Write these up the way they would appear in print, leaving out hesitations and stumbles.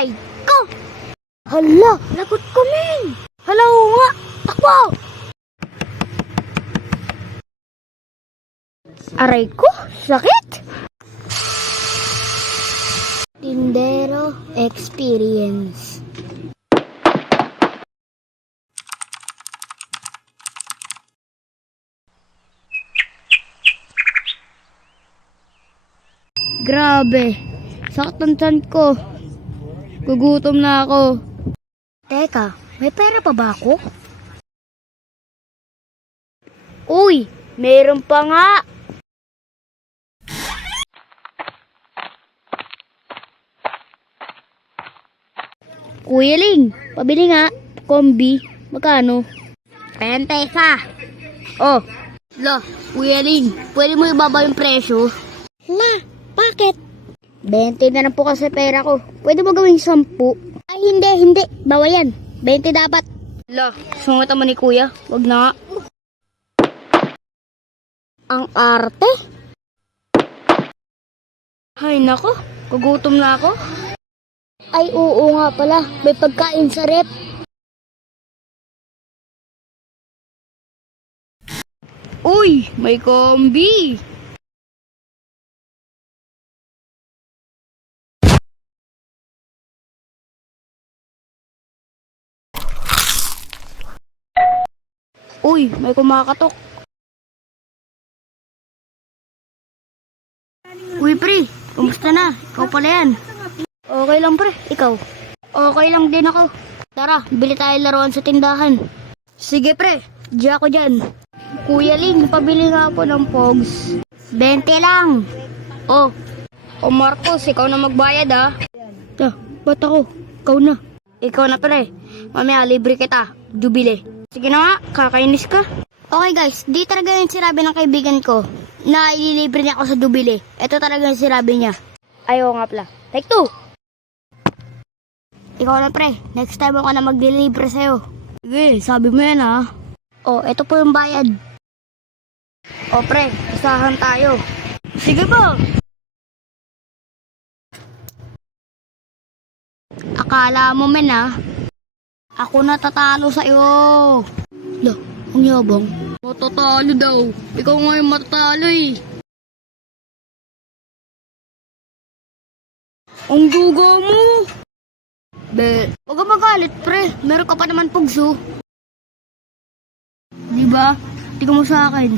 Aray ko! Hala, lagot ko, men! Hala, oo nga! Takbo! Aray ko, sakit! Tindero Experience. Grabe, sakit ng tiyan ko. Gugutom na ako. Teka, may pera pa ba ako? Uy, meron pa nga. Kuya Ling, pabili nga. Kombi, magkano? 20 ka. Oh, Kuya Ling, pwede mo ibaba yung presyo? Bakit? 20 na lang po kasi pera ko. Pwede mo gawing 10? Ay, hindi. Bawa yan. 20 dapat. Sungat naman ni Kuya. Wag na nga. Ang arte? Ay, nako. Gugutom na ako. Ay, oo nga pala. May pagkain sa rep. Uy, may kombi. Uy, may kumakatok. Uy, pre. Kumusta na? Ikaw pala yan. Okay lang, pre. Ikaw? Okay lang din ako. Tara, bili tayo laruan sa tindahan. Sige, pre. Di ako dyan. Kuya Ling, pabili nga po ng Pogs. 20 lang. Oh, Marcos, ikaw na magbayad, ha? Ba't ako? Ikaw na. Ikaw na, pre. Mamaya, libre kita. Jubile. Sige na nga, kakainis ka. Okay guys, di talaga yung sinabi ng kaibigan ko na ililibre niya ako sa Dubile. Ito talaga yung sinabi niya. Ayaw nga pala. Take 2. Ikaw na, pre. Next time ako na mag-deliver sa'yo. Sige, sabi mo yan, ha. Oh, ito po yung bayad. Oh, pre, isahan tayo. Sige po. Akala mo, men, ha? Ako na tatalo sa'yo. Ang yabang. Matatalo daw. Ikaw nga yung matatalo, eh. Ang dugo mo. Huwag ka magalit, pre. Meron ka pa naman pugso. Diba? Tingnan mo sa akin.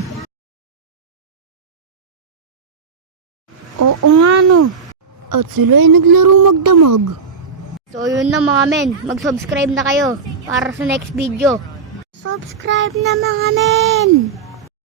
Oo nga, no. At sila ay naglaro magdamag. So yun na mga men, mag-subscribe na kayo para sa next video. Subscribe na mga men!